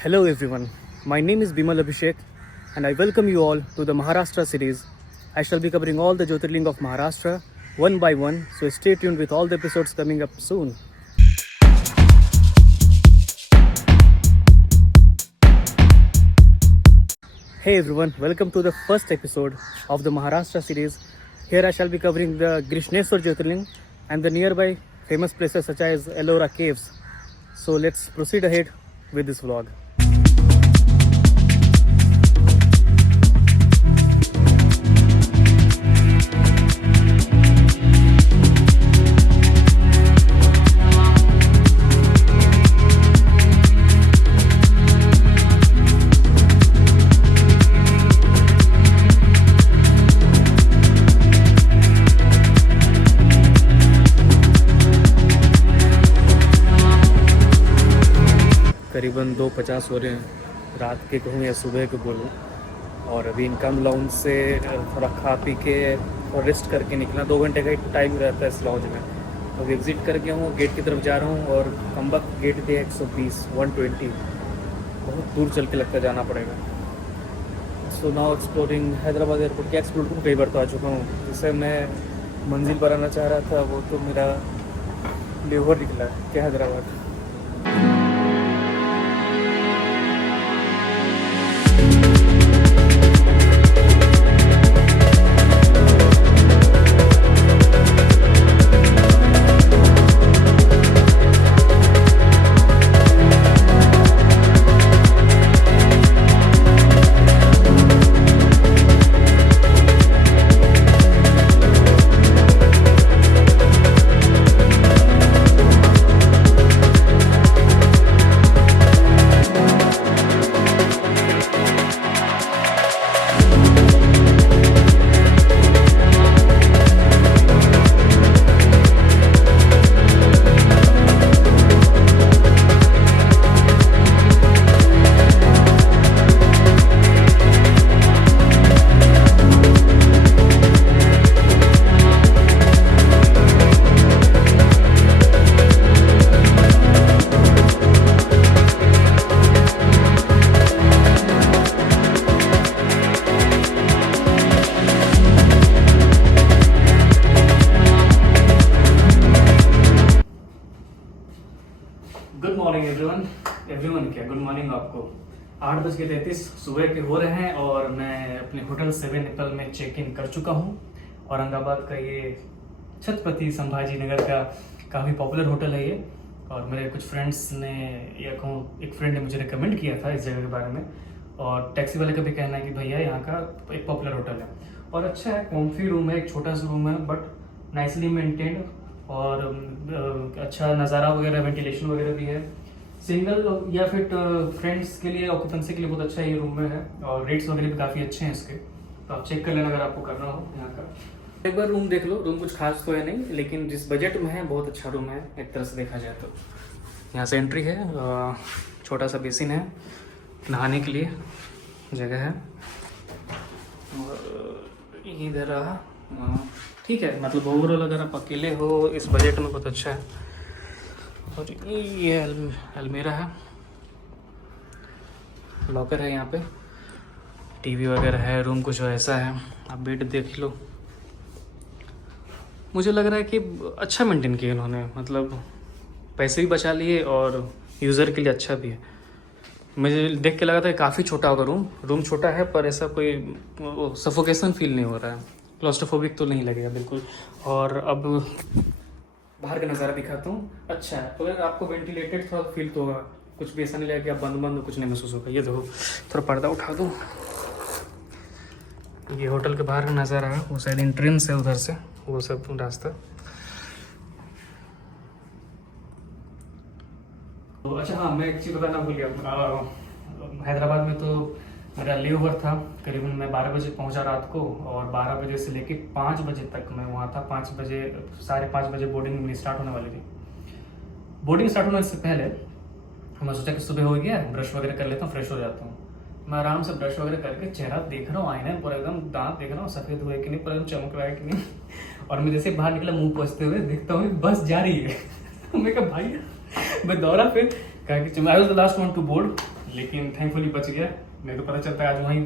Hello everyone, my name is Bimal Abhishek and I welcome you all to the Maharashtra series. I shall be covering all the Jyotirling of Maharashtra one by one, so stay tuned with all the episodes coming up soon. Hey everyone, welcome to the first episode of the Maharashtra series. Here I shall be covering the Grishneshwar Jyotirling and the nearby famous places such as Ellora Caves. So let's proceed ahead with this vlog. करीबन 2:50 हो रहे हैं रात के कहूँ या सुबह के बोलूँ। और अभी इनकम लाउंज से थोड़ा खा पी के और रेस्ट करके निकला। 2 घंटे का ही टाइम रहता है इस लाउंज में। तो एग्ज़िट करके हूँ, गेट की तरफ जा रहा हूँ और कम्बक गेट पे 120 बहुत दूर चल के लगता जाना पड़ेगा। So now exploring Hyderabad airport. क्या एक्सप्लोर कई बार तो आ चुका हूँ। जिससे मैं मंजिल पर आना चाह रहा था वो तो मेरा लेवर निकला है क्या हैदराबाद। गुड मॉर्निंग एवरीवन क्या गुड मॉर्निंग आपको। 8:33 सुबह के हो रहे हैं और मैं अपने होटल 7 एप्पल में चेक इन कर चुका हूँ। औरंगाबाद का ये छत्रपति संभाजी नगर का काफ़ी पॉपुलर होटल है ये। और मेरे कुछ फ्रेंड्स ने या कहूँ एक फ्रेंड ने मुझे रिकमेंड किया था इस जगह के बारे में। और टैक्सी वाले का भी कहना है कि भैया यहाँ का एक पॉपुलर होटल है और अच्छा है। कॉम्फी रूम है, एक छोटा सा रूम है बट नाइसली मेंटेन्ड और अच्छा नज़ारा वगैरह, वेंटिलेशन वगैरह भी है। सिंगल या फिर फ्रेंड्स के लिए, ऑक्यूपेंसी के लिए बहुत अच्छा ये रूम में है। और रेट्स वगैरह भी काफ़ी अच्छे हैं इसके, तो आप चेक कर लेना अगर आपको करना हो यहाँ का। एक बार रूम देख लो। रूम कुछ खास तो है नहीं लेकिन जिस बजट में है बहुत अच्छा रूम है एक तरह से देखा जाए तो। यहाँ से एंट्री है, छोटा सा बेसिन है, नहाने के लिए जगह है। और इधर रहा ठीक है, मतलब ओवरऑल अगर आप अकेले हो इस बजट में बहुत अच्छा है। और ये अलमीरा है, लॉकर है, यहाँ पे टीवी वगैरह है। रूम कुछ ऐसा है, आप बेड देख लो। मुझे लग रहा है कि अच्छा मेंटेन किया इन्होंने, मतलब पैसे भी बचा लिए और यूज़र के लिए अच्छा भी है। मुझे देख के लगा था काफ़ी छोटा होगा रूम छोटा है पर ऐसा कोई सफोकेशन फील नहीं हो रहा है, क्लॉस्ट्रोफोबिक तो नहीं लगेगा बिल्कुल। और अब बाहर का नज़ारा दिखाता हूँ। अच्छा है, अगर आपको वेंटिलेटेड थोड़ा फील तो होगा, कुछ भी ऐसा नहीं लगेगा कि आप बंद कुछ नहीं महसूस होगा। ये देखो, थोड़ा पर्दा उठा दूँ। ये होटल के बाहर का नज़ारा है, वो साइड एंट्रेंस है, उधर से वो सब रास्ता। तो अच्छा हाँ, मैं एक चीज़ बताना भूल गया। हैदराबाद में तो मेरा ले ओवर था, करीबन मैं 12 बजे पहुंचा रात को। और 12 बजे से लेके 5 बजे तक मैं वहाँ था। 5 बजे, 5:30 बजे बोर्डिंग मेरी स्टार्ट होने वाली थी। बोर्डिंग स्टार्ट होने से पहले मैं सोचा कि सुबह हो गया, ब्रश वगैरह कर लेता हूँ, फ्रेश हो जाता हूँ। मैं आराम से ब्रश वगैरह करके चेहरा देख रहा हूँ आईने में, पूरा एकदम दांत देख रहा हूँ सफ़ेद हुए कि नहीं, पूरा एकदम चमक रहा है कि नहीं। और मैं जैसे बाहर निकला मुंह पोंछते हुए देखता हूँ बस जा रही है। मैं कहा भाई मैं दौड़ा, फिर कहा कि I was the last one two board. लेकिन थैंकफुली बच गया, नहीं तो पता चलता आज वहीं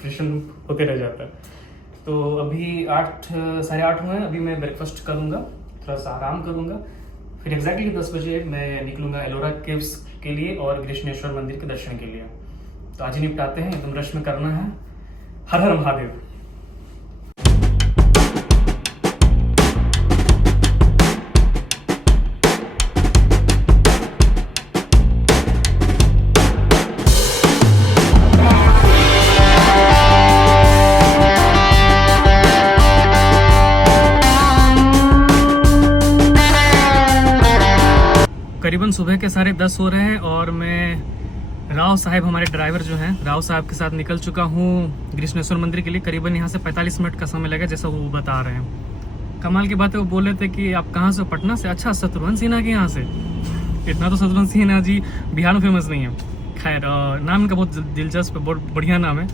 फ्रिक्शन होते रह जाता। तो अभी 8 साढ़े 8 हुए हैं, अभी मैं ब्रेकफास्ट करूँगा, थोड़ा सा आराम करूँगा, फिर एग्जैक्टली 10 बजे मैं निकलूँगा एलोरा केव्स के लिए और कृष्णेश्वर मंदिर के दर्शन के लिए। तो आज ही निपटाते हैं, एकदम रश में करना है। हर हर महादेव। करीबन सुबह के 10:30 हो रहे हैं और मैं राव साहब, हमारे ड्राइवर जो हैं, राव साहब के साथ निकल चुका हूँ कृष्णेश्वर मंदिर के लिए। करीबन यहाँ से 45 मिनट का समय लगा, जैसा वो बता रहे हैं। कमाल की बात है, वो बोल रहे थे कि आप कहाँ से? पटना से। अच्छा, शत्रुघ्न सिन्हा के यहाँ से। इतना तो शत्रुघ्न सिन्हा जी बिहार में फेमस नहीं है। खैर, नाम इनका बहुत दिलचस्प, बहुत बढ़िया नाम है,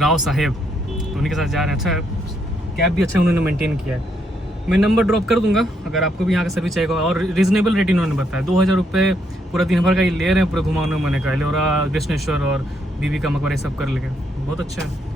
राव साहेब। तो उन्हीं के साथ जा रहे हैं। अच्छा, कैब भी अच्छा उन्होंने मेंटेन किया है। मैं नंबर ड्रॉप कर दूंगा अगर आपको भी यहाँ का सर्विस चाहिए। और रीजनेबल रेट इन्होंने बताया, 2000 रुपये पूरा दिन भर का ये ले रहे हैं, पूरा घुमाने उमाने का। एलोरा, कृष्णेश्वर और बीबी का मकबरा सब कर लेंगे, बहुत अच्छा है।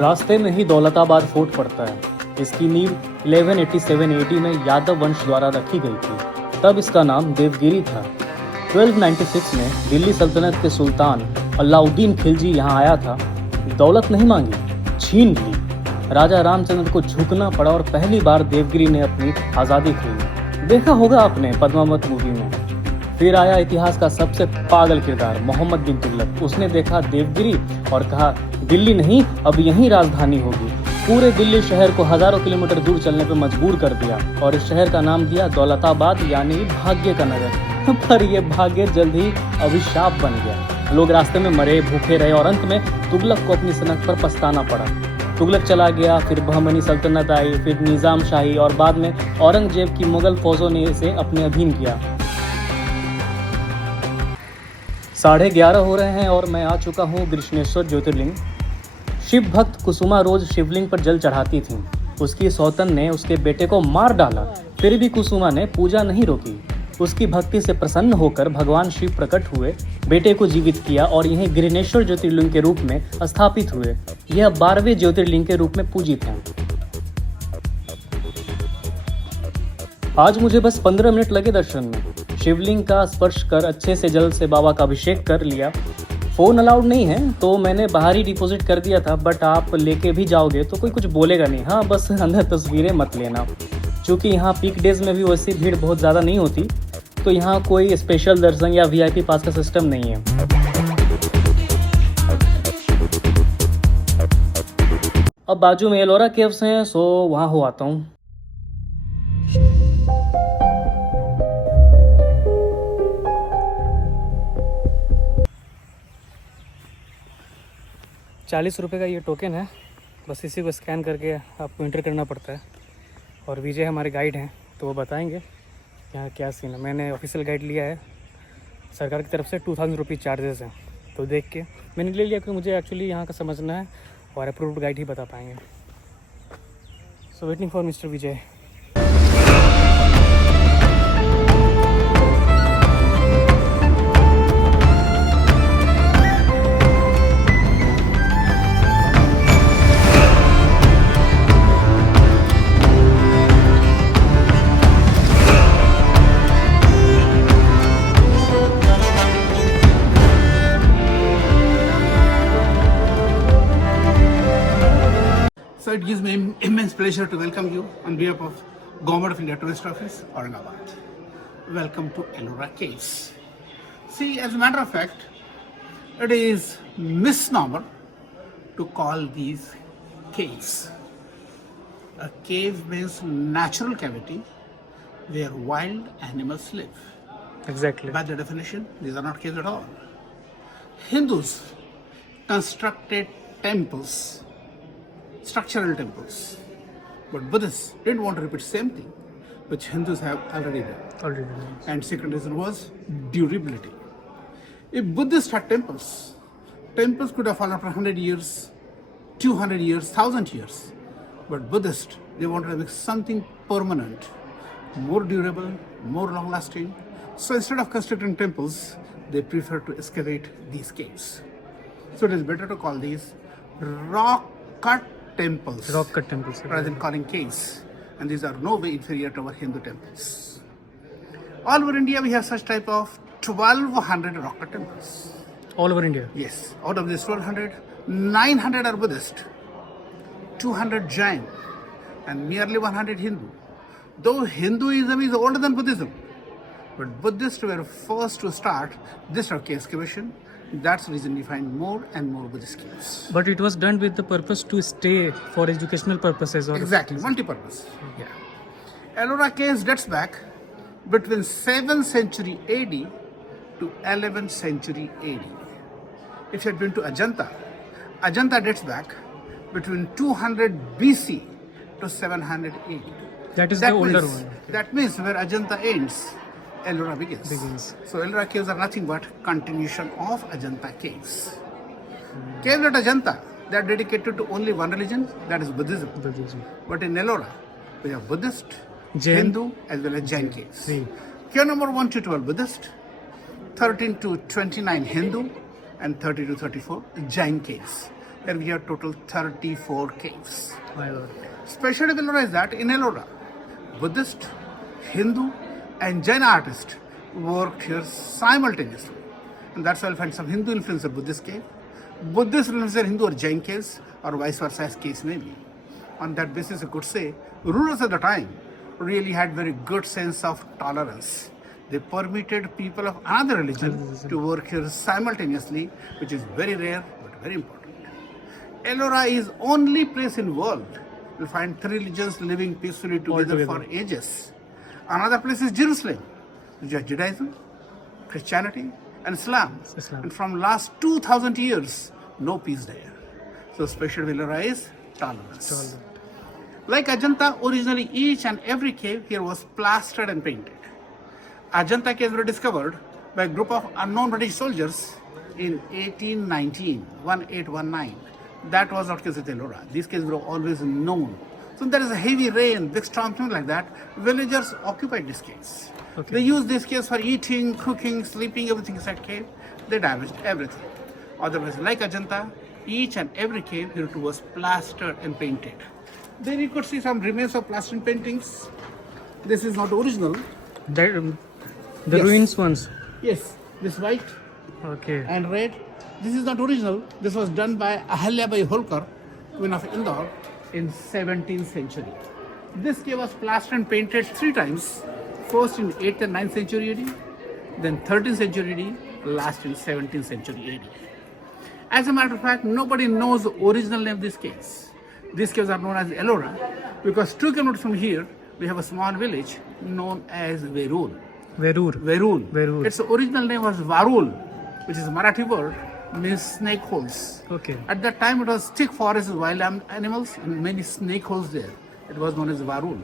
रास्ते में ही दौलताबाद फोर्ट पड़ता है। इसकी नींव 1187 AD में यादव वंश द्वारा रखी गई थी, तब इसका नाम देवगिरी था। 1296 में दिल्ली सल्तनत के सुल्तान अलाउद्दीन खिलजी यहाँ आया था। दौलत नहीं मांगी, छीन ली। राजा रामचंद्र को झुकना पड़ा और पहली बार देवगिरी ने अपनी आज़ादी छीनी। देखा होगा आपने पद्मावत मूवी में। फिर आया इतिहास का सबसे पागल किरदार मोहम्मद बिन तुगलक। उसने देखा देवगिरी और कहा दिल्ली नहीं, अब यहीं राजधानी होगी। पूरे दिल्ली शहर को हजारों किलोमीटर दूर चलने पर मजबूर कर दिया और इस शहर का नाम दिया दौलताबाद, यानी भाग्य का नगर। पर यह भाग्य जल्द ही अभिशाप बन गया। लोग रास्ते में मरे, भूखे रहे और अंत में तुगलक को अपनी सनक पर पछताना पड़ा। तुगलक चला गया, फिर बहमनी सल्तनत आई, फिर निजाम शाही और बाद में औरंगजेब की मुगल फौजों ने इसे अपने अधीन किया। 11:30 हो रहे हैं और मैं आ चुका हूँ कृष्णेश्वर ज्योतिर्लिंग। शिव भक्त कुसुमा रोज शिवलिंग पर जल चढ़ाती थीं। उसकी सौतन ने उसके बेटे को मार डाला, फिर भी कुसुमा ने पूजा नहीं रोकी। उसकी भक्ति से प्रसन्न होकर भगवान शिव प्रकट हुए, बेटे को जीवित किया और यहीं कृष्णेश्वर ज्योतिर्लिंग के रूप में स्थापित हुए। यह 12वें ज्योतिर्लिंग के रूप में पूजित हैं। आज मुझे बस 15 मिनट लगे दर्शन में। शिवलिंग का स्पर्श कर अच्छे से जल से बाबा का अभिषेक कर लिया। फ़ोन अलाउड नहीं है तो मैंने बाहर ही डिपॉजिट कर दिया था, बट आप लेके भी जाओगे तो कोई कुछ बोलेगा नहीं। हाँ, बस अंदर तस्वीरें मत लेना, क्योंकि यहाँ पीक डेज में भी वैसी भीड़ बहुत ज़्यादा नहीं होती, तो यहाँ कोई स्पेशल दर्शन या VIP पास का सिस्टम नहीं है। अब बाजू में एलोरा केव्स हैं, सो वहाँ हो आता हूँ। ₹40 का ये टोकन है, बस इसी को स्कैन करके आपको एंटर करना पड़ता है। और विजय हमारे गाइड हैं, तो वो बताएंगे यहाँ क्या सीन है। मैंने ऑफिशियल गाइड लिया है सरकार की तरफ से, 2000 रुपीज़ चार्जेस हैं। तो देख के मैंने ले लिया, क्योंकि मुझे एक्चुअली यहाँ का समझना है और अप्रूव्ड गाइड ही बता पाएंगे। So waiting for mister Vijay. So it gives me immense pleasure to welcome you on behalf of Government of India Tourist Office, Aurangabad. Welcome to Ellora Caves. See, as a matter of fact, it is misnomer to call these caves. A cave means natural cavity where wild animals live. Exactly. By the definition, these are not caves at all. Hindus constructed temples, structural temples, but Buddhists didn't want to repeat the same thing, which Hindus have already done. And second reason was durability. If Buddhists had temples, Temples could have fallen after 100 years, 200 years, 1,000 years. But Buddhists, they wanted to make something permanent, more durable, more long lasting. So instead of constructing temples, they prefer to excavate these caves. So it is better to call these rock cut temples Rock cut temples. rather than calling caves. And these are no way inferior to our Hindu temples. All over India, we have such type of 1,200 rock cut temples. All over India. Yes, out of this 1,200, 900 are Buddhist, 200 Jain, and merely 100 Hindu. Though Hinduism is older than Buddhism, but Buddhists were first to start this rock excavation. That's the reason we find more and more Buddhist caves. But it was done with the purpose to stay for educational purposes. Or Exactly, multi-purpose. Yeah. Ellora caves dates back between 7th century AD to 11th century AD. If you had been to Ajanta, Ajanta dates back between 200 BC to 700 AD. That is the older one. That means where Ajanta ends, Ellora begins. So Ellora caves are nothing but continuation of Ajanta caves. Caves at Ajanta, they are dedicated to only one religion, that is Buddhism. Buddhism. But in Ellora, we have Buddhist, Jain. Hindu, as well as Jain caves. Three. Cave number 1 to 12 Buddhist, 13 to 29 Hindu, and 30 to 34 Jain caves. Here we have total 34 caves. My lord. Specialty of Ellora is that in Ellora, Buddhist, Hindu, and Jain artists worked here simultaneously. And that's why you'll find some Hindu influence of Buddhist cave, Buddhist influence of Hindu or Jain caves, or vice versa as case may be. On that basis, I could say, rulers at the time really had very good sense of tolerance. They permitted people of another religion to work here simultaneously, which is very rare but very important. Ellora is only place in world you'll find three religions living peacefully together for ages. Another place is Jerusalem, which is Judaism, Christianity, and Islam. And from last 2,000 years, no peace there. So special Ellora is tolerance. Like Ajanta, originally each and every cave here was plastered and painted. Ajanta caves were discovered by a group of unknown British soldiers in 1819. That was not case with Ellora. These caves were always known. So there is a heavy rain, big storm, something like that. Villagers occupied these caves. Okay. They used these caves for eating, cooking, sleeping, everything inside cave. They damaged everything. Otherwise, like Ajanta, each and every cave here too was plastered and painted. There you could see some remains of plaster paintings. This is not original. The Yes. ruins ones. Yes, this white Okay. and red. This is not original. This was done by Ahalyabai Holkar, Queen of Indore, in 17th century. This cave was plastered and painted 3 times. First in 8th and 9th century AD, then 13th century AD, last in 17th century AD. As a matter of fact, nobody knows the original name of these caves. These caves are known as Ellora because 2 kilometers from here, we have a small village known as Verul. Verul. Its original name was Varul, which is a Marathi word, means snake holes. Okay. At that time, it was thick forest with wild animals and many snake holes there. It was known as Varul.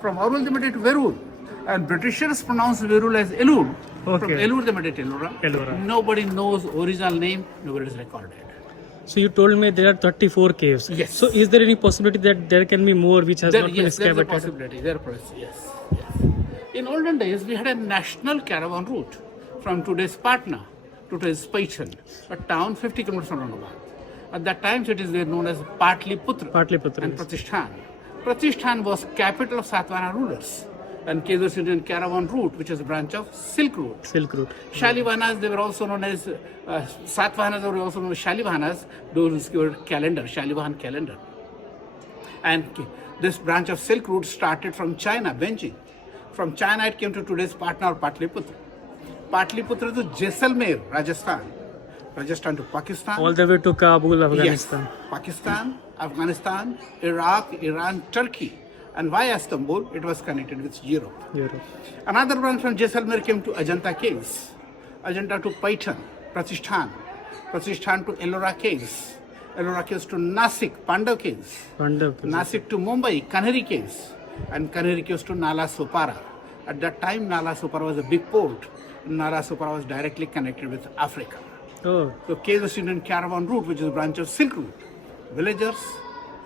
From Varul, they made it Verul. And Britishers pronounced Verul as Elul. From Okay. Elul, they made it Ellora. Ellora. Nobody knows original name, nobody is recorded. So you told me there are 34 caves. Yes. So is there any possibility that there can be more which has not been Yes, there is a excavated? possibility. Yes. In olden days, we had a national caravan route from today's Patna to today's Paichan, a town 50 kilometers from Aurangabad. At that time, cities were known as Patliputra Patliputra, and yes. Pratishthan. Pratishthan was capital of Satvana rulers, and caves were in caravan route, which is a branch of Silk Route. Silk Route. Shalivahanas, they were also known as Satvahanas, were also known as Shalivahanas. Those were calendar, Shalivahan calendar. And this branch of Silk Route started from China, Beijing. From China, it came to today's Patna or Patliputra. Patliputra to Jaisalmer, Rajasthan. Rajasthan to Pakistan. All the way to Kabul, Afghanistan. Yes. Pakistan, Afghanistan, Iraq, Iran, Turkey. And via Istanbul, it was connected with Europe. Europe. Another branch from Jaisalmer came to Ajanta caves, Ajanta to Paitan, Pratishthan to Ellora caves, Ellora caves to Nasik, Pandav caves, Wonderful. Nasik to Mumbai, Kanheri caves, and Kanheri caves to Nala Sopara. At that time, Nala Sopara was a big port. Nala Sopara was directly connected with Africa. Oh, So caves were seen in caravan route, which is a branch of Silk Route. Villagers,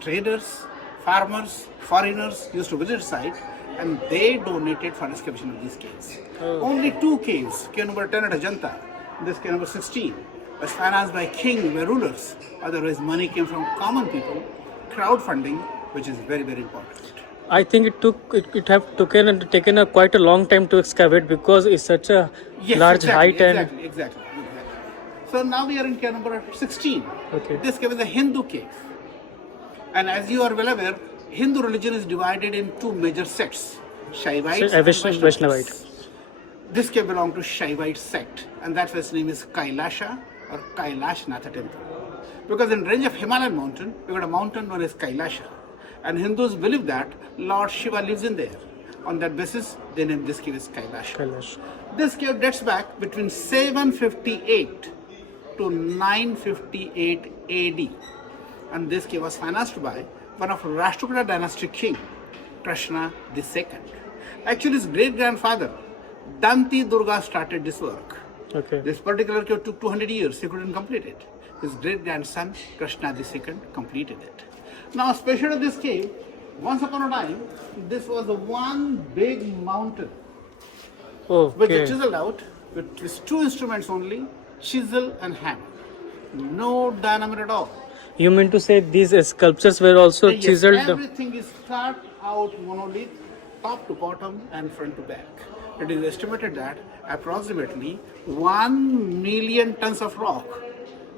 traders, farmers, foreigners used to visit site, and they donated for excavation of these caves. Only 2 caves, cave number 10 at Ajanta, this cave number 16, was financed by king, by rulers. Otherwise, money came from common people, crowdfunding, which is very, very important. I think it have taken a quite a long time to excavate because it's such a large height and Exactly. So now we are in cave number 16. Okay. This cave is a Hindu cave. And as you are well aware, Hindu religion is divided in 2 major sects, Shaivites and Vaishnavite. This cave belongs to Shaivite sect, and that's why its name is Kailasha or Kailash Natha temple. Because in range of Himalayan mountain, we got a mountain known as Kailasha. And Hindus believe that Lord Shiva lives in there. On that basis, they named this cave as Kailasha. Kailash. This cave dates back between 758 to 958 AD. And this cave was financed by one of Rashtrakuta dynasty king, Krishna II. Actually, his great-grandfather, Danti Durga, started this work. Okay. This particular cave took 200 years, he couldn't complete it. His great-grandson, Krishna II, completed it. Now, special to this cave, once upon a time, this was the one big mountain, which is Okay. chiseled out with these 2 instruments only, chisel and hammer. No dynamite at all. You mean to say these sculptures were also Yes, chiseled? everything is cut out monolith, top to bottom and front to back. It is estimated that approximately 1 million tons of rock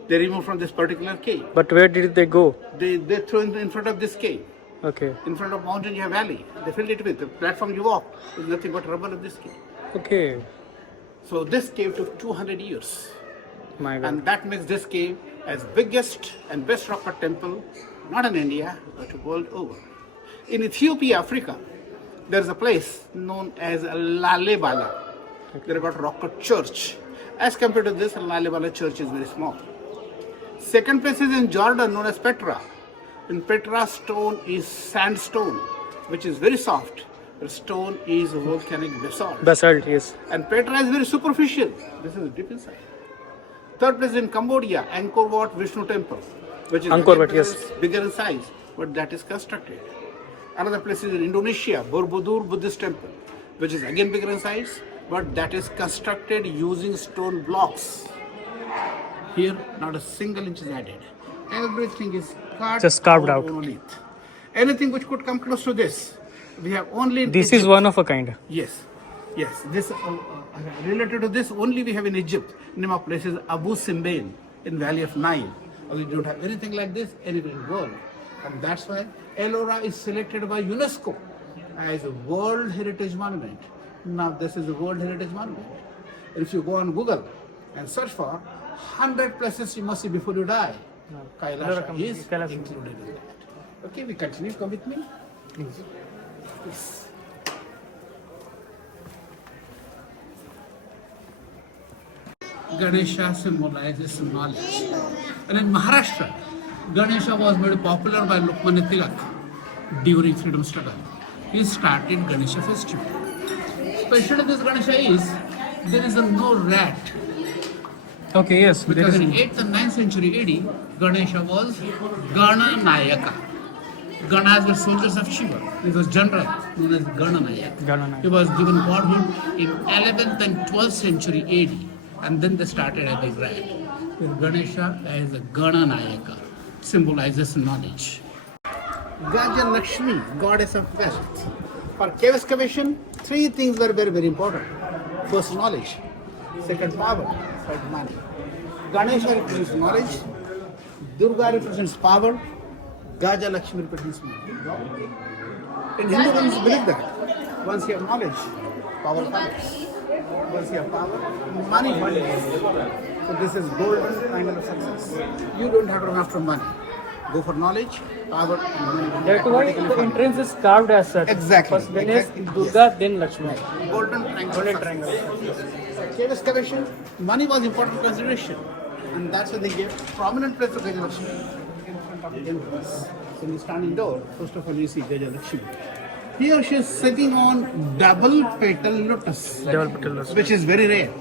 they removed from this particular cave. But where did they go? They throw in front of this cave. Okay. In front of mountain you have valley. They filled it with the platform you walk. There's nothing but rubble of this cave. Okay. So this cave took 200 years. My God. And that makes this cave as biggest and best rock cut temple, not in India, but world over. In Ethiopia, Africa, there is a place known as Lalibela. There got rock cut church. As compared to this, Lalibela church is very small. Second place is in Jordan, known as Petra. In Petra, stone is sandstone, which is very soft. The stone is volcanic basalt. Basalt, yes. And Petra is very superficial. This is deep inside. Third place in Cambodia, Angkor Wat Vishnu Temple, which is Angkor again Wat, yes. bigger in size, but that is constructed. Another place is in Indonesia, Borobudur Buddhist Temple, which is again bigger in size, but that is constructed using stone blocks. Here, not a single inch is added. Everything is Just carved out. monolith. Anything which could come close to this, we have only in This is Egypt. one of a kind. Yes. This related to this only we have in Egypt. Name of place is Abu Simbel in Valley of Nile. We don't have anything like this anywhere in the world, and that's why Ellora is selected by UNESCO as a World Heritage Monument. Now this is a World Heritage Monument. If you go on Google and search for 100 places you must see before you die, Kailasha is included in that. Okay, we continue. Come with me. Please. Yes. Ganesha symbolizes knowledge. And in Maharashtra, Ganesha was made popular by Lokmanya Tilak during freedom struggle. He started Ganesha festival. Special this Ganesha is, there is no rat. Okay, yes. There Because is in 8th and 9th century AD, Ganesha was Gananayaka. Ganas were soldiers of Shiva. He was general known as Gananayaka. Gananayaka. He was given godhood in 11th and 12th century AD. And then they started as a rat. With Ganesha as a Gananayaka, symbolizes knowledge. Gaja Lakshmi, goddess of wealth. For cave excavation, 3 things were very, very important. First, knowledge. Second, power. Third, money. Ganesha represents knowledge. Durga represents power. Gaja Lakshmi represents money. In Hindu, we believe that once you have knowledge, power comes. Once you have power, money follows. So this is golden triangle of success. You don't have to run after money. Go for knowledge, power, and money. That's why the entrance is carved as such. Exactly. First Ganesh, Exactly. Durga, then Lakshmi. Golden triangle. Golden of triangle. success. Cave excavation, money was important consideration, and that's why they gave prominent place to Gaja Lakshmi in front of the entrance. So when you stand indoor, first of all you see Gaja Lakshmi. Here she is sitting on double petal lotus, Double petal lotus. which is very rare.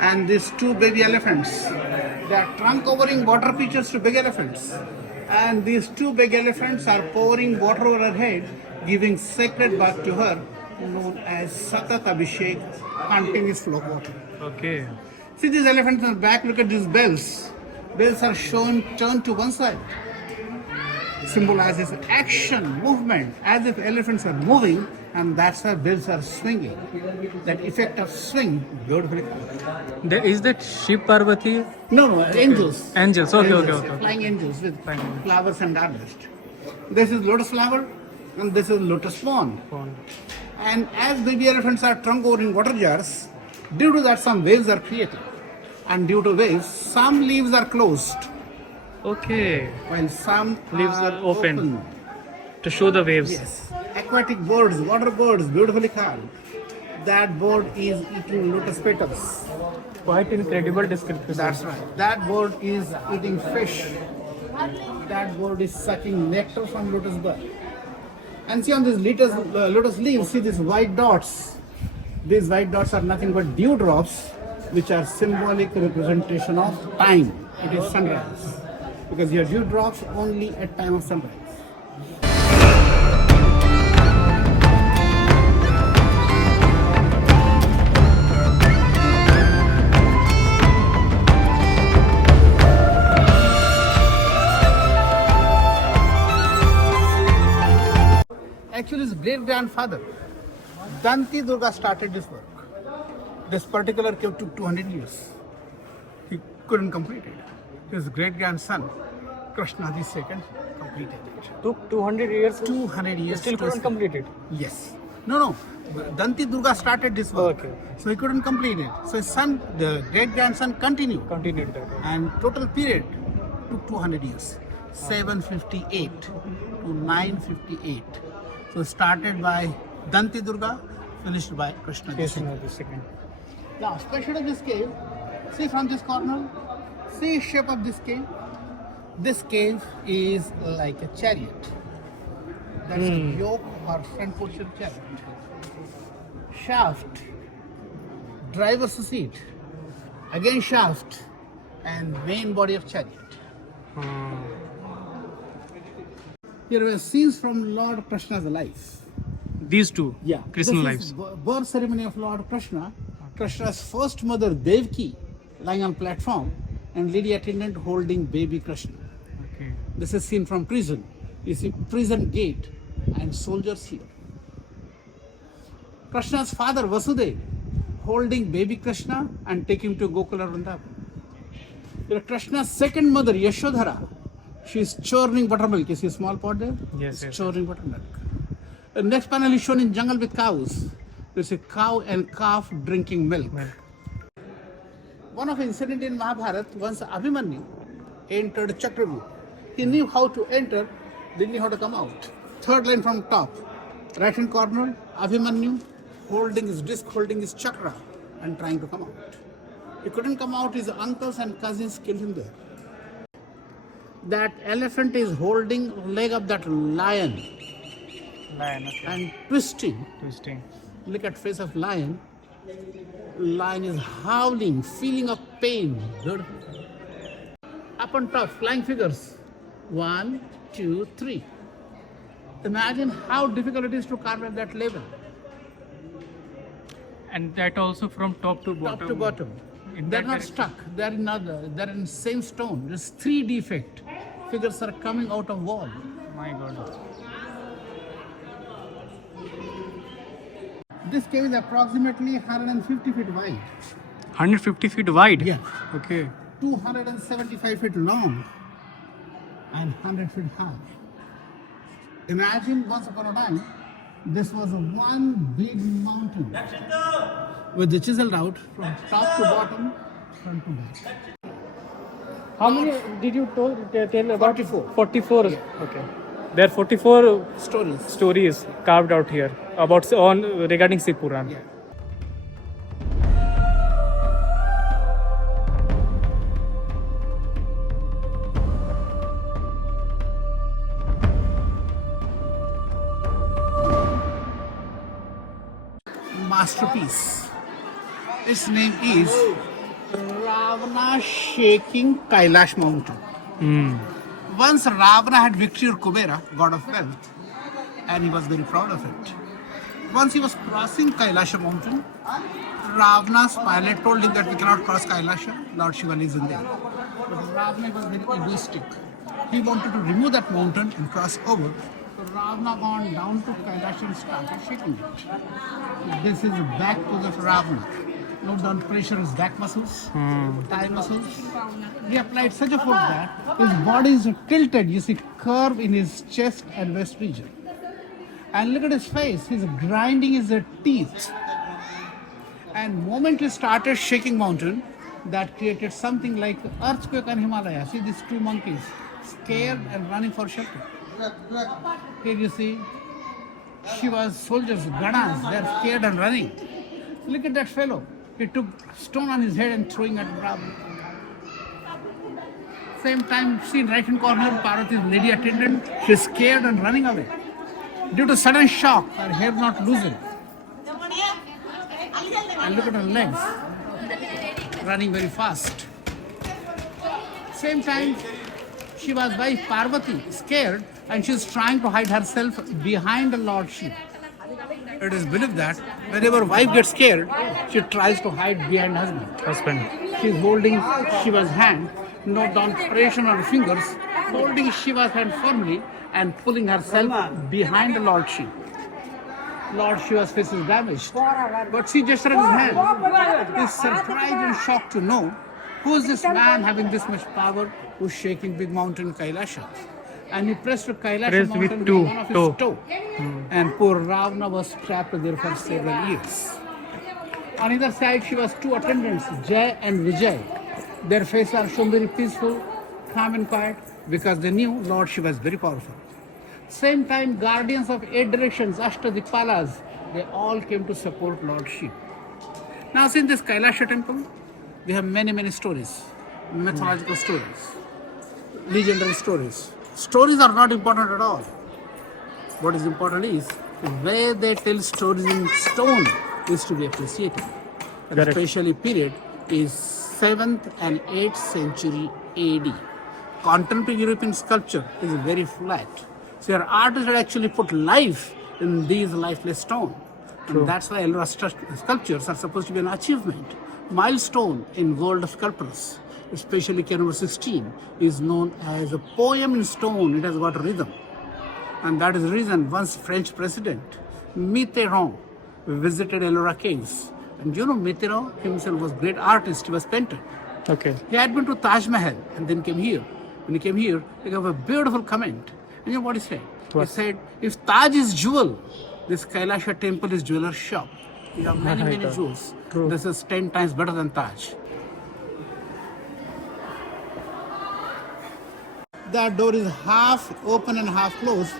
And these 2 baby elephants They are trunk overing water pitchers to big elephants. And these two big elephants are pouring water over her head, giving sacred bath to her, known as Satat Abhishek, continuous flow of water. Okay. See these elephants on the back, look at these bells. Bells are shown turned to one side. Symbolizes action, movement, as if elephants are moving, and that's why bells are swinging. That effect of swing, beautifully colored. Is that Shiv Parvati? No, angels. Angels, okay. Flying angels with Flying angels. flowers and garnished. This is lotus flower, and this is lotus pond. And as baby elephants are trunk overing water jars, due to that some waves are created. And due to waves, some leaves are closed, Okay. while some Leaves are open. open. To show the waves. Yes. Aquatic birds, water birds, beautifully carved. That bird is eating lotus petals. Quite incredible description. That's right. That bird is eating fish. That bird is sucking nectar from lotus bud. And see on these lotus leaves, see these white dots. These white dots are nothing but dewdrops, which are symbolic representation of time. It is sunrise. Because your dewdrops only at time of sunrise. Actually, his great-grandfather, Danti Durga, started this work. This particular cave took 200 years. He couldn't complete it. His great-grandson, Krishna II, completed it. Took 200 years. 200 years. Still couldn't complete it. Yes. No. Danti Durga started this work. Okay. So he couldn't complete it. So his son, the great-grandson, continued. Continued that. And total period took 200 years. 758 to 958. So started by Danti Durga, finished by Krishna II. Second. Now, special of this cave, see from this corner, see shape of this cave. This cave is like a chariot. That's a yoke or front portion chariot. Shaft, driver's seat, again shaft, and main body of chariot. Here were scenes from Lord Krishna's life. These two. Yeah, Krishna this lives. is birth ceremony of Lord Krishna. Krishna's first mother Devaki lying on platform, and lady attendant holding baby Krishna. Okay. This is seen from prison. You see prison gate and soldiers here. Krishna's father Vasudeva holding baby Krishna and take him to Gokula Vrindavan. Here Krishna's second mother Yashodhara, she is churning buttermilk. You see a small pot there? Yes, It's yes. churning buttermilk. The next panel is shown in jungle with cows. There's a cow and calf drinking milk. One of the incident in Mahabharata, once Abhimanyu entered Chakravyuh. He knew how to enter, didn't know how to come out. Third line from top. Right hand corner, Abhimanyu holding his disc, holding his chakra and trying to come out. He couldn't come out, his uncles and cousins killed him there. That elephant is holding leg of that lion Lion, okay. and twisting. Twisting. Look at face of lion. Lion is howling, feeling of pain. Good. Up on top, flying figures. 1, 2, 3. Imagine how difficult it is to carve at that level. And that also from top to bottom. Top to bottom. In They're that not direction. stuck. They're in same stone. There's 3D effect. Figures are coming out of wall. My God. This cave is approximately 150 feet wide. 150 feet wide? Yeah. Okay. 275 feet long and 100 feet high. Imagine once upon a time, this was one big mountain with the chiseled out from top to bottom, front to back. How many did you tell about? 44. 44. Okay. There are 44 Stories. stories carved out here about on regarding Shiv Puran. Yeah. Masterpiece. Its name is Ravana shaking Kailash mountain. Once Ravana had victory over Kubera, god of wealth, and he was very proud of it. Once he was crossing Kailasha mountain, Ravana's pilot told him that we cannot cross Kailasha, Lord Shiva lives in there. But Ravana was very egoistic. He wanted to remove that mountain and cross over. So Ravana gone down to Kailasha and started shaking it. This is the back pose of Ravana. Note down pressure his back muscles, thigh muscles. He applied such a force that his body is tilted. You see curve in his chest and waist region. And look at his face. He's grinding his teeth. And moment he started shaking mountain, that created something like earthquake on Himalaya. See these two monkeys, scared and running for shelter. Here you see Shiva's soldiers, Ganas, they're scared and running. Look at that fellow. He took stone on his head and throwing at Ravana. Same time, see in right hand corner, Parvati's lady attendant, she's scared and running away. Due to sudden shock, her hair not loosened. And look at her legs, running very fast. Same time, Shiva's wife Parvati, scared, and she's trying to hide herself behind the Lord Shiva. It is believed that whenever wife gets scared, she tries to hide behind husband. She's holding Shiva's hand, note down pressure on her fingers, holding Shiva's hand firmly and pulling herself behind the Lord Shiva. Lord Shiva's face is damaged, but she just raised his hand. He's surprised and shocked to know who is this man having this much power who's shaking big mountain Kailasha. And he pressed to Kailasha mountain with one of his toe. And poor Ravana was trapped there for several years. On either side, Shiva's two attendants, Jai and Vijay. Their faces are shown very peaceful, calm and quiet, because they knew Lord Shiva is very powerful. Same time, guardians of 8 directions, Ashtadipalas, they all came to support Lord Shiva. Now, see in this Kailasha temple, we have many stories, mythological stories, legendary stories. Stories are not important at all. What is important is where they tell stories in stone is to be appreciated. And especially period is 7th and 8th century AD. Contemporary European sculpture is very flat. So your artists had actually put life in these lifeless stone. And that's why Ellora sculptures are supposed to be an achievement. Milestone in world of sculptors, especially K number 16, is known as a poem in stone. It has got a rhythm. And that is the reason once French president Mitterrand visited Ellora caves. And you know Mitterrand himself was a great artist, he was painter. Okay. He had been to Taj Mahal and then came here. When he came here, he gave a beautiful comment. And you know what he said? He said, if Taj is jewel, this Kailasha temple is jeweler's shop. You have many jewels. This is 10 times better than Taj. That door is half open and half closed.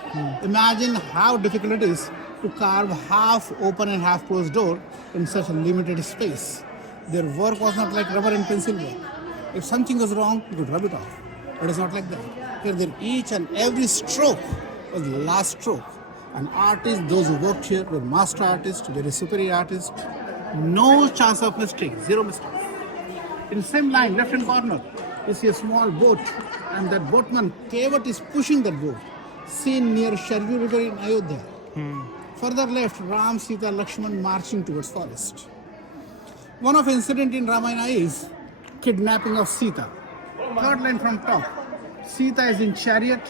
Imagine how difficult it is to carve half open and half closed door in such a limited space. Their work was not like rubber and pencil work. If something was wrong, you could rub it off. It is not like that. Here, each and every stroke was the last stroke. An artist, those who worked here were master artists, very superior artists. No chance of mistake, zero mistake. In the same line, left hand corner, you see a small boat, and that boatman, Kevat, is pushing that boat, seen near Sharyu River in Ayodhya. Further left, Ram, Sita, Lakshman marching towards forest. One of incident in Ramayana is kidnapping of Sita. Third line from top. Sita is in chariot,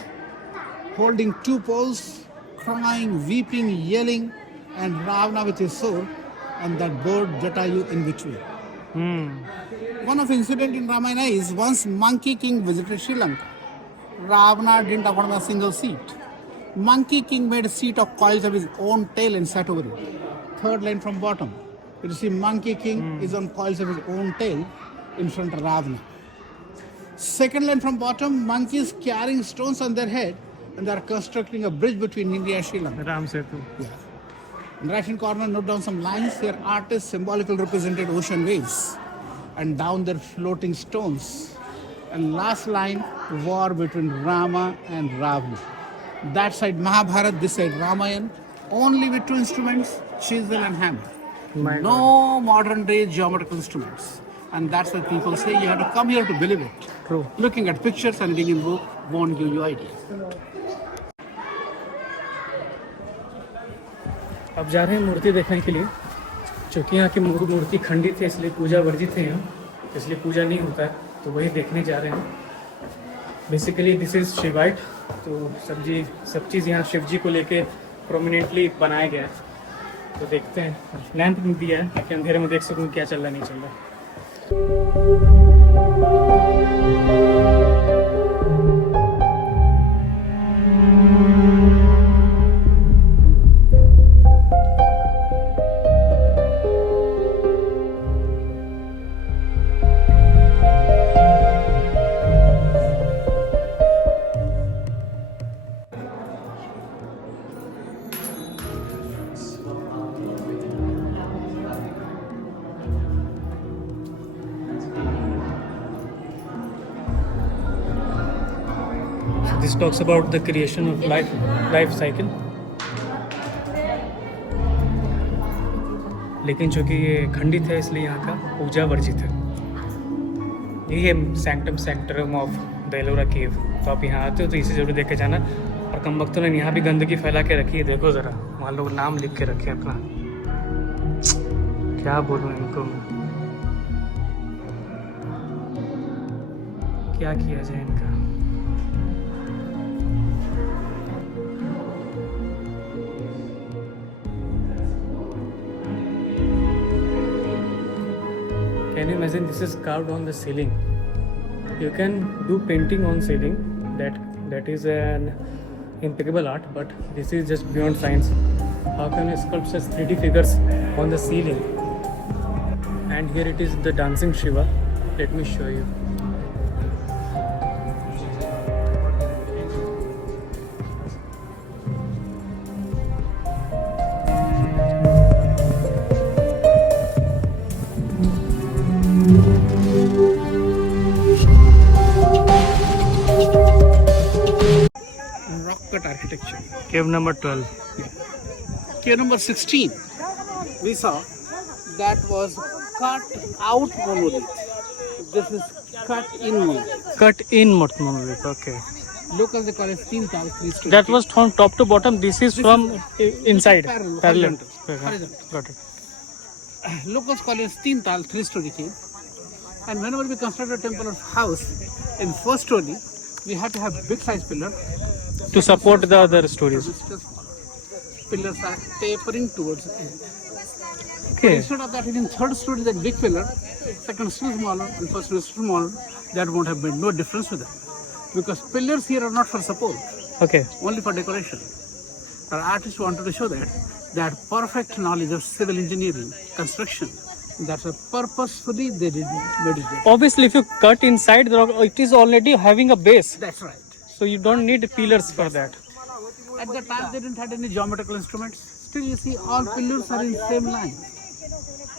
holding 2 poles, crying, weeping, yelling, and Ravana with his sword, and that bird Jatayu in between. One of incident in Ramayana is once Monkey King visited Sri Lanka. Ravana didn't afford a single seat. Monkey King made a seat of coils of his own tail and sat over it. Third line from bottom. You see Monkey King is on coils of his own tail in front of Ravana. Second line from bottom, monkeys carrying stones on their head, and they are constructing a bridge between India and Sri Lanka. Ram Setu. Yeah. In the right hand corner, note down some lines. Here, artists symbolically represented ocean waves, and down there floating stones. And last line, war between Rama and Ravana. That side Mahabharata, this side Ramayana, only with 2 instruments, chisel and hammer. No modern day geometrical instruments. And that's what people say. You have to come here to believe it. True. Looking at pictures and reading in book won't give you ideas. अब जा रहे हैं मूर्ति देखने के लिए, क्योंकि यहाँ की मूर्ति खंडित है, इसलिए पूजा वर्जित है यहाँ, इसलिए पूजा नहीं होता है, तो वही देखने जा रहे हैं। बेसिकली दिस इज़ शिवाइट, तो सब चीज़ यहाँ शिव जी को लेके प्रोमिनेंटली बनाया गया है। तो देखते हैं, लैंप भी दिया है ताकि अंधेरे में देख सकूँ क्या चल रहा नहीं चल रहा। This talks about the creation of life cycle. लेकिन चूँकि ये खंडित है इसलिए यहाँ का पूजा वर्जित है। यही है सैंक्टम सैंक्टरम ऑफ द एलोरा केव। तो आप यहाँ आते हो तो इसे जरूर देख के जाना। और कम वक्तों ने यहाँ भी गंदगी फैला के रखी है, देखो ज़रा, वहाँ लोग नाम लिख के रखे हैं अपना। क्या बोलूँ इनको, क्या किया जाए इनका। Can you imagine this is carved on the ceiling? You can do painting on ceiling, that is an impeccable art, but this is just beyond science. How can you sculpt such 3D figures on the ceiling? And here it is, the dancing Shiva. Let me show you. Cut architecture. Cave number 12. Cave number 16, we saw that was cut out monolith. This is cut in monolith. Cut in monolith. Okay. Locals they call it Teen Tal 3 story. That was from top to bottom. This is from inside. Parallel. Horizontal. Got it. Locals call it Teen Tal 3 story cave. And whenever we construct a temple or house, in first story, we have to have big size pillar. To support the other stories. Pillars are tapering towards the end. Okay. Instead of that, in third story, that big pillar, second still smaller, and first still smaller, that won't have made no difference with them. Because pillars here are not for support, Okay. only for decoration. Our artists wanted to show that perfect knowledge of civil engineering, construction, that's a purposefully they did made it there. Obviously, if you cut inside the rock, it is already having a base. That's right. So you don't need pillars for that. At the time, they didn't have any geometrical instruments. Still, you see, all pillars are in same line.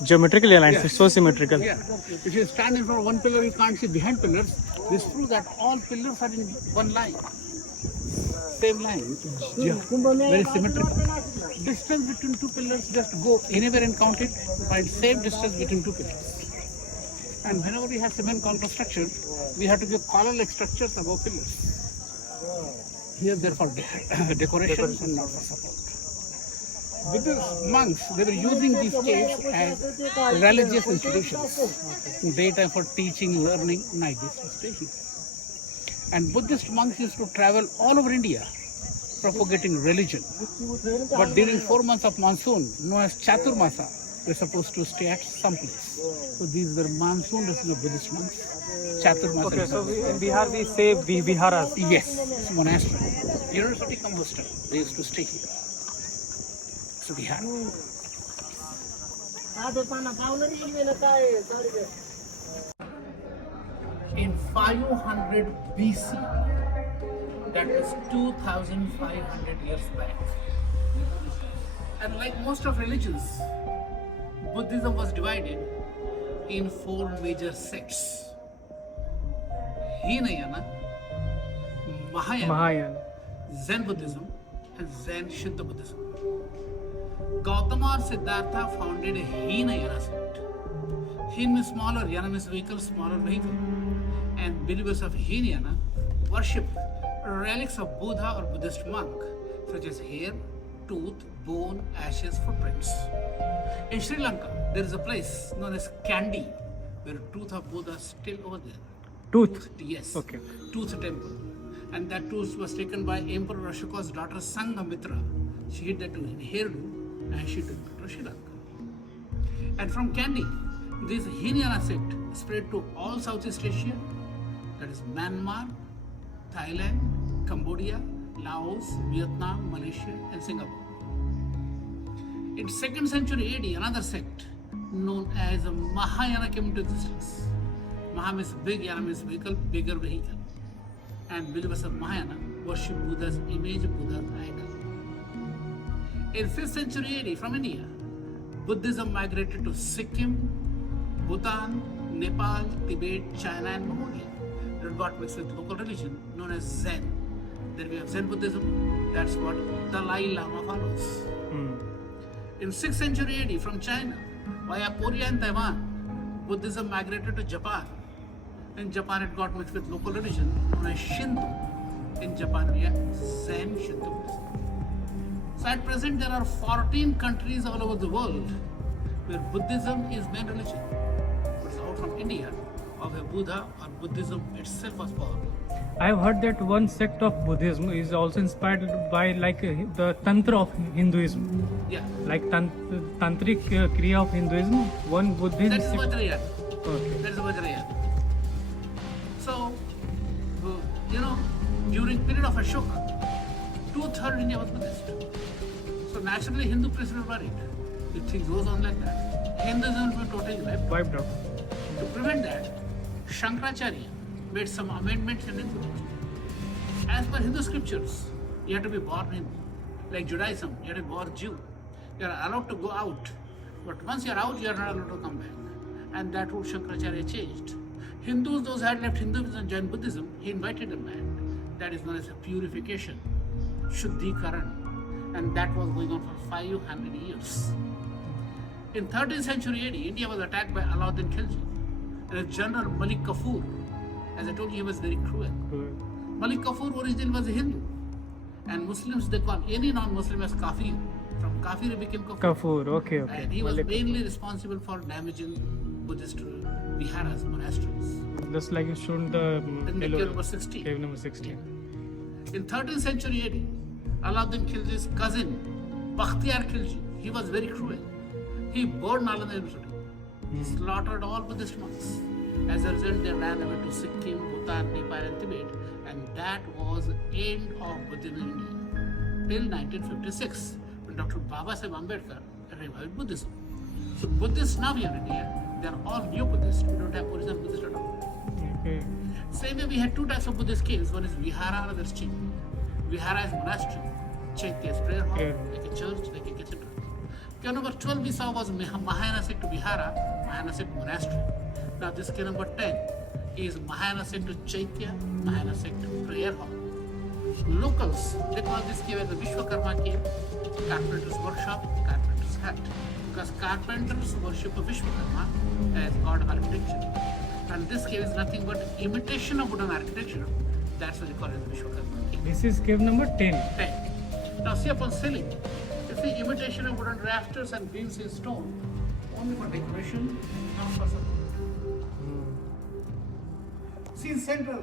Geometrically aligned, Yes. so symmetrical. Yeah. If you stand in front of one pillar, you can't see behind pillars. This proves that all pillars are in one line. Same line. Yeah. Very symmetrical. Distance between two pillars, just go anywhere and count it. Find same distance between two pillars. And whenever we have cement column construction, we have to give column-like structures above pillars. Here, therefore, decoration and not for support. Buddhist monks, they were using these caves as religious institutions. Daytime for teaching, learning, night staying. And Buddhist monks used to travel all over India propagating religion. But during 4 months of monsoon, known as Chaturmasa, we're supposed to stay at some place. So these were monsoon residents of Buddhist monks. Chaturmasa. Okay, so in Bihar we say viharas. Yes, it's a monastery. University cum hostel. They used to stay here. So we had. In 500 BC, that was 2,500 years back. And like most of religions, Buddhism was divided in 4 major sects. Hinayana, Mahayana, Mahayana. Zen Buddhism, and Zen Shuddha Buddhism. Gautama or Siddhartha founded a Hinayana sect. Hin means smaller, Yana means vehicle, smaller vehicle. And believers of Hinayana worship relics of Buddha or Buddhist monk, such as hair, tooth, bone, ashes, footprints. In Sri Lanka, there is a place known as Kandy, where tooth of Buddha is still over there. Tooth. Yes. Okay. Tooth temple. And that tooth was taken by Emperor Ashoka's daughter Sangamitra. She hid that tooth in hairdo and she took it to Sri Lanka. And from Kandy, this Hinayana sect spread to all Southeast Asia, that is Myanmar, Thailand, Cambodia, Laos, Vietnam, Malaysia, and Singapore. In 2nd century AD, another sect known as Mahayana came into existence. Maha means big, Yana means vehicle, bigger vehicle. And believers of Mahayana worship Buddha's image, Buddha's idol. In 5th century AD, from India, Buddhism migrated to Sikkim, Bhutan, Nepal, Tibet, China, and Mongolia. It got mixed with local religion known as Zen. Then we have Zen Buddhism, that's what Dalai Lama follows. In 6th century AD, from China, via Korea and Taiwan, Buddhism migrated to Japan. In Japan, it got mixed with local religion known as Shinto. In Japan, we have Zen Shinto Buddhism. So at present, there are 14 countries all over the world where Buddhism is main religion. It's out from India, or where Buddha or Buddhism itself was born. I've heard that one sect of Buddhism is also inspired by the Tantra of Hinduism. Yeah, Like Tantric Kriya of Hinduism, one Buddhist that is sect. Vajrayana. Okay. That is Vajrayana. So, during period of Ashoka, 2/3 India was Buddhist. So naturally, Hindu priests were worried. If things goes on like that, Hinduism will be totally wiped out. Wiped out. To prevent that, Shankaracharya made some amendments in Hindu religion. As per Hindu scriptures, you have to be born Hindu. Like Judaism, you have to be born Jew. You are allowed to go out, but once you are out, you are not allowed to come back. And that rule Shankaracharya changed. Hindus, those who had left Hinduism and joined Buddhism, he invited them back. That is known as a purification, Shuddhikaran. And that was going on for 500 years. In 13th century AD, India was attacked by Alauddin Khilji. And his general Malik Kafur, as I told you, he was very cruel. Malik Kafur originally was a Hindu. And Muslims, they call any non-Muslim as Kafir. From Kafir, he became Kafur. Kafur, okay. And he was mainly responsible for damaging Buddhist viharas, monasteries. Just like you showed the Then the cave number 16. cave number 16. In 13th century AD, Alauddin Khilji's cousin, Bakhtiyar Khilji, he was very cruel. He burned Nalanda University. He slaughtered all Buddhist monks. As a result, they ran away to Sikkim, Bhutan, Nepal, and Tibet. And that was the end of Buddhism in India. Till 1956, when Dr. Babasaheb Ambedkar revived Buddhism. So Buddhists now here in India, they are all new Buddhists. We don't have original Buddhist at all. Okay. Same way we had two types of Buddhist caves. One is Vihara, another is Chaitya. Vihara is monastery. Chaitya is prayer hall, like a church, like a cathedral. Cave number 12 we saw was Mahayana sect to Vihara, Mahayana sect monastery. Now this cave number 10 is Mahayana sect to Chaitya, Mahayana sect to prayer hall. Locals, they call this cave as the Vishwakarma cave, carpenter's workshop, carpenter's hut. Because carpenters worship Vishwakarma as god of architecture. And this cave is nothing but imitation of wooden architecture. That's why they call it Vishwakarma cave. This is cave number 10. 10. Now see upon ceiling, you see imitation of wooden rafters and beams in stone. Only for decoration, not for support. See in center.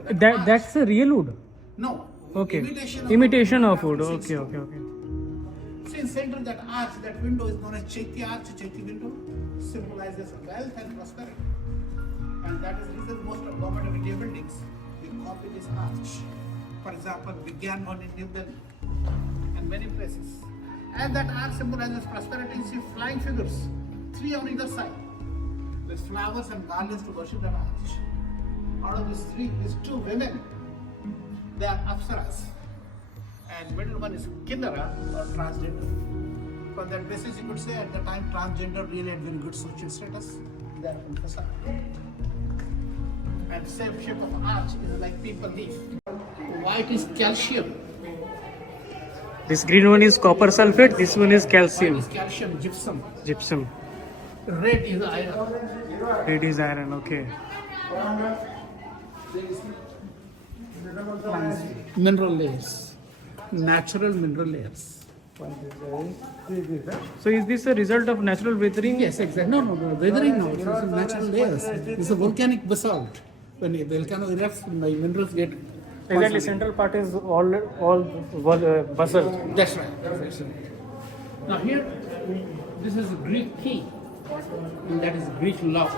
That's a real wood. No. Okay. Imitation of wood. rafters in Okay, stone. okay, okay. See in center that arch, that window is known as Chaitya arch, Chaitya window, symbolizes wealth and prosperity. And that is the reason most of Government of India buildings, they copy this arch. For example, Vigyan Bhavan in New Delhi and many places. And that arch symbolizes prosperity. You see flying figures, 3 on either side, with flowers and garlands to worship that arch. Out of these 3, these 2 women, they are apsaras. And middle one is Kinnara or transgender. From that basis, you could say at the time transgender really had very good social status. They are from Kasar. And same shape of arch is like people leaf. White is calcium. This green one is copper sulfate. This one is White calcium is calcium, gypsum. gypsum. Red is iron. It is iron, okay. Mineral layers, natural mineral layers. So is this a result of natural weathering? Yes, exactly. No, weathering no. It's natural layers. It's a volcanic basalt. When a volcano erupts, the minerals get. Exactly, central part is all basalt. That's right. That's right. Now here, this is a Greek key, and that is Greek lock.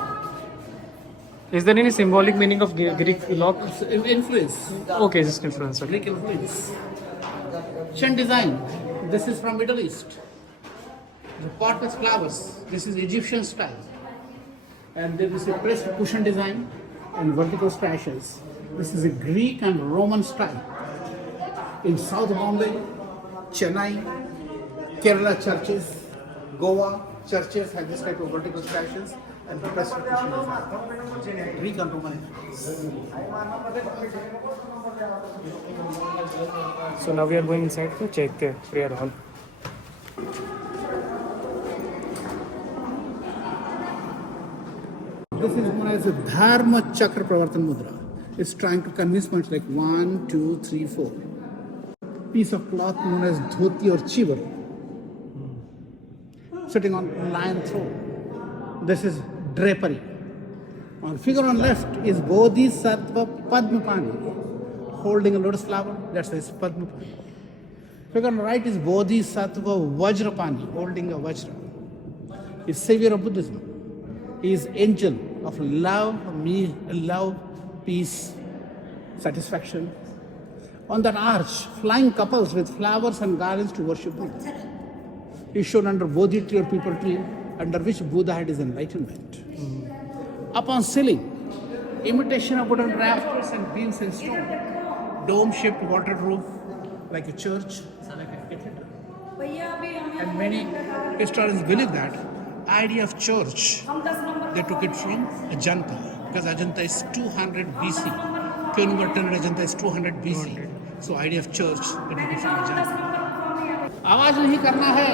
Is there any symbolic meaning of Greek lock? It's influence. Okay, just influence. Okay. Greek influence. Chen design. This is from Middle East. The pot with flowers. This is Egyptian style. And there is a pressed cushion design and vertical stashes. This is a Greek and Roman style. In South Bombay, Chennai, Kerala churches, Goa churches have this type of vertical stashes and pressed cushion design. Greek and Roman influence. So now we are going inside to check the prayer hall. This is known as a Dharma Chakra Pravartan Mudra. It's trying to convince points like 1, 2, 3, 4. Piece of cloth known as dhoti or chivar. Sitting on lion throne. This is drapery. On figure on left is Bodhisattva Padmapani holding a lotus flower. That's why it's Padmapani. Figure on the right is Bodhisattva Vajrapani holding a Vajra. He's savior of Buddhism. He is angel of love, peace, satisfaction. On that arch, flying couples with flowers and garlands to worship Buddha. He is shown under Bodhi tree or people tree, under which Buddha had his enlightenment. Up on ceiling, imitation of wooden rafters and beams and stone. Dome-shaped water roof, like a church, like a cathedral. And many historians believe that idea of church, they took it from Ajanta, because Ajanta is 200 BC. Keonumerton and Ajanta is 200 BC. So idea of church, they took it from Ajanta. आवाज नहीं करना है।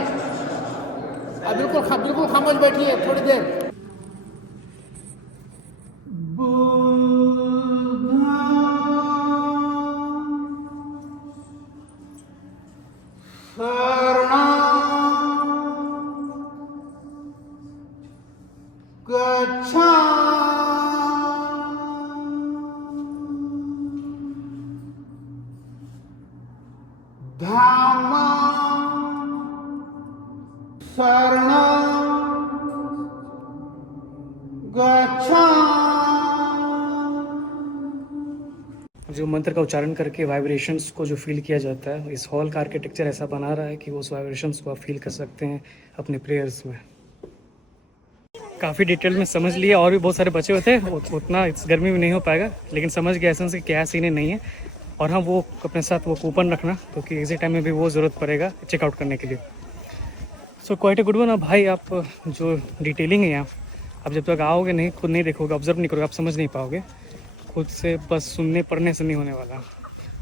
अब बिल्कुल खामोश बैठिए थोड़ी देर। जो मंत्र का उच्चारण करके वाइब्रेशंस को जो फील किया जाता है, इस हॉल का आर्किटेक्चर ऐसा बना रहा है कि वो उस वाइब्रेशंस को आप फील कर सकते हैं अपने प्रेयर्स में। काफ़ी डिटेल में समझ लिया, और भी बहुत सारे बचे हुए थे, उतना इस गर्मी में नहीं हो पाएगा, लेकिन समझ गया एसेंस कि क्या सीन नहीं है। और हाँ, वो अपने साथ वो कूपन रखना, क्योंकि एग्जिट टाइम में भी वो ज़रूरत पड़ेगा चेकआउट करने के लिए। So quite a good one. अब भाई आप जो डिटेलिंग है यहाँ, आप जब तक आओगे नहीं, खुद नहीं देखोगे, ऑब्जर्व नहीं करोगे, आप समझ नहीं पाओगे। खुद से बस सुनने पढ़ने से नहीं होने वाला।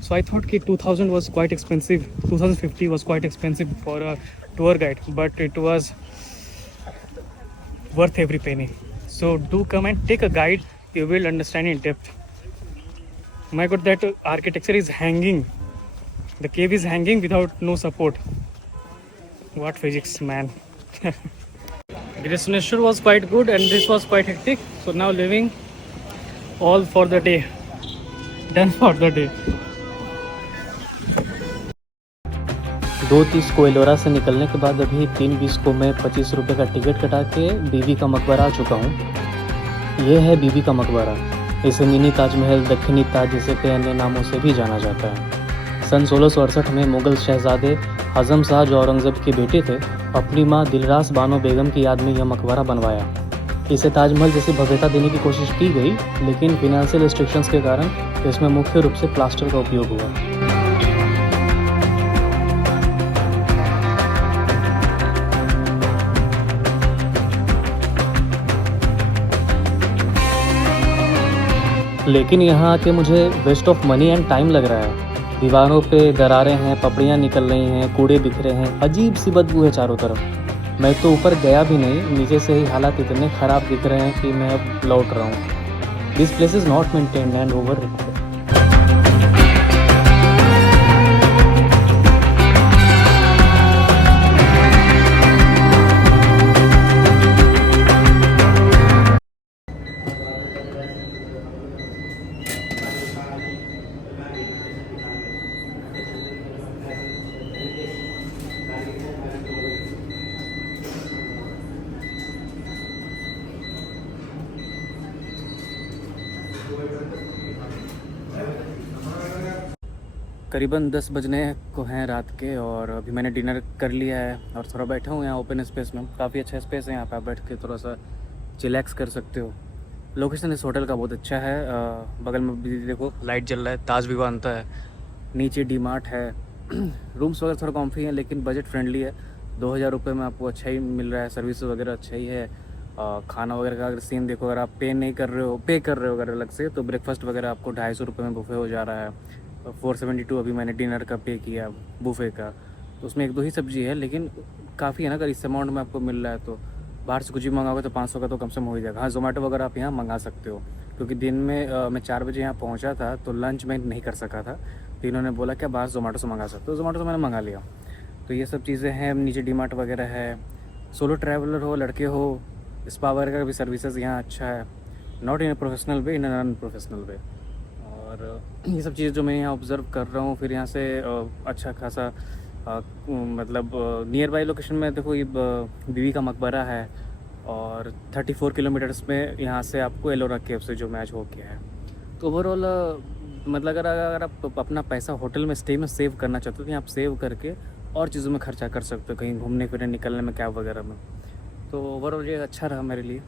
सो आई थॉट कि 2000 was quite expensive, 2050 was quite expensive for a tour guide, but it was worth every penny. So do come and take a guide, you will understand in depth. My god, that architecture is hanging, the cave is hanging without no support. What physics, man. Destination was quite good and this was quite hectic, so now leaving all for the day, done for the day. 2:30 को एलोरा से निकलने के बाद अभी 3:20 को मैं 25 रुपये का टिकट कटा के बीबी का मकबरा आ चुका हूँ। ये है बीबी का मकबरा। इसे मिनी ताजमहल, दक्षिणी ताज जैसे कई अन्य नामों से भी जाना जाता है। सन 1668 में मुग़ल शहजादे हज़म शाह जो औरंगज़ेब के बेटे थे, अपनी माँ दिलरास बानो बेगम की याद में यह मकबरा बनवाया। इसे ताजमहल जैसी भव्यता देने की कोशिश की गई, लेकिन फिनेंशियल रिस्ट्रिक्शंस के कारण इसमें मुख्य रूप से प्लास्टर का उपयोग हुआ। लेकिन यहाँ आके मुझे waste of money and time लग रहा है। दीवारों पे दरारें हैं, पपड़ियाँ निकल रही हैं, कूड़े बिखरे हैं, अजीब सी बदबू है चारों तरफ। मैं तो ऊपर गया भी नहीं, नीचे से ही हालात इतने ख़राब दिख रहे हैं कि मैं अब लौट रहा हूँ। This place is not maintained and over rated. करीबन 10 बजने को हैं रात के और अभी मैंने डिनर कर लिया है और थोड़ा बैठा हूँ यहाँ ओपन स्पेस में। काफ़ी अच्छा स्पेस है, यहाँ पे आप बैठ के थोड़ा सा चिलैक्स कर सकते हो। लोकेशन इस होटल का बहुत अच्छा है। बगल में भी देखो लाइट जल रहा है, ताज भी बनता है, नीचे डी मार्ट है। रूम्स वगैरह थोड़ा कॉम्फी है लेकिन बजट फ्रेंडली है। 2000 रुपये में आपको अच्छा ही मिल रहा है, सर्विस वगैरह अच्छा ही है। खाना वगैरह का अगर सीन देखो, अगर आप पे कर रहे हो अगर अलग से, तो ब्रेकफास्ट वगैरह आपको 250 रुपये में बुफे हो जा रहा है। 472 अभी मैंने डिनर का पे किया बुफे का, तो उसमें 1-2 ही सब्जी है लेकिन काफ़ी है ना। अगर इस अमाउंट में आपको मिल रहा है तो बाहर से कुछ भी मंगाओगे तो 500 का तो कम से कम हो ही जाएगा। हाँ, जोमेटो वगैरह आप यहाँ मंगा सकते हो, क्योंकि दिन में मैं 4 बजे यहाँ पहुँचा था तो लंच मैं नहीं कर सका था, तो इन्होंने बोला कि बाहर जोमेटो से मंगा सकते हो, जोमेटो से मैंने मंगा लिया। तो ये सब चीज़ें हैं। नीचे डी मार्ट वगैरह है। सोलो ट्रैवलर हो, लड़के हो, स्पा वगैरह का भी सर्विसेज यहाँ अच्छा है। Not in a professional way, in a non professional way. और ये सब चीज़ जो मैं यहाँ ऑब्ज़र्व कर रहा हूँ, फिर यहाँ से अच्छा खासा मतलब नियर बाई लोकेशन में देखो ये बीवी का मकबरा है और 34 किलोमीटर्स में यहाँ से आपको एलोरा केव से जो मैच हो गया है। तो ओवरऑल मतलब अगर आप अपना पैसा होटल में स्टे में सेव करना चाहते हो तो यहाँ आप सेव करके और चीज़ों में खर्चा कर सकते हो, कहीं घूमने फिरने निकलने में, कैब वगैरह में। तो ओवरऑल ये अच्छा रहा मेरे लिए।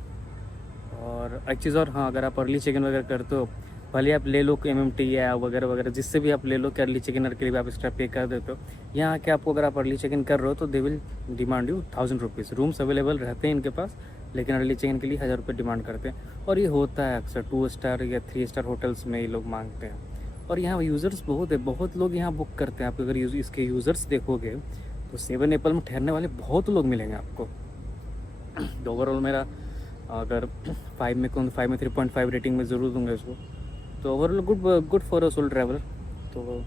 और एक चीज़ और, हाँ, अगर आप अर्ली चेक इन वगैरह करते हो, भले आप ले लो MMT या वगैरह वगैरह, जिससे भी आप ले लो कि अर्ली चेक इन के लिए भी आप एक्स्ट्रा पे कर देते हो। यहाँ आके आपको अगर आप अर्ली चेक इन कर रहे हो तो they will demand you 1000 rupees. Rooms available रहते हैं इनके पास, लेकिन अर्ली चेक इन के लिए 1000 रुपये डिमांड करते हैं। और ये होता है अक्सर 2 स्टार या 3 स्टार होटल्स में ये लोग मांगते हैं। और यहाँ यूज़र्स बहुत है, बहुत लोग यहाँ बुक करते हैं। आप अगर इसके यूज़र्स देखोगे तो 7 अप्रैल में ठहरने वाले बहुत लोग मिलेंगे आपको। तो ओवरऑल मेरा अगर 5 में 3.5 रेटिंग में ज़रूर दूंगा इसको। तो overall good for a solo traveller. तो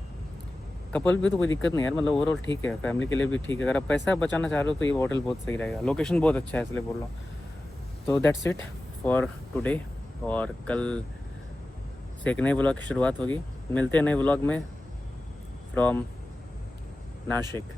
कपल भी तो कोई दिक्कत नहीं यार, मतलब ओवरऑल ठीक है, फैमिली के लिए भी ठीक है। अगर आप पैसा बचाना चाह रहे हो तो ये होटल बहुत सही रहेगा। लोकेशन बहुत अच्छा है इसलिए बोल रहा हूँ। तो दैट्स इट फॉर टुडे, और कल से एक नए व्लॉग की शुरुआत होगी। मिलते हैं नए व्लॉग में फ्रॉम नासिक।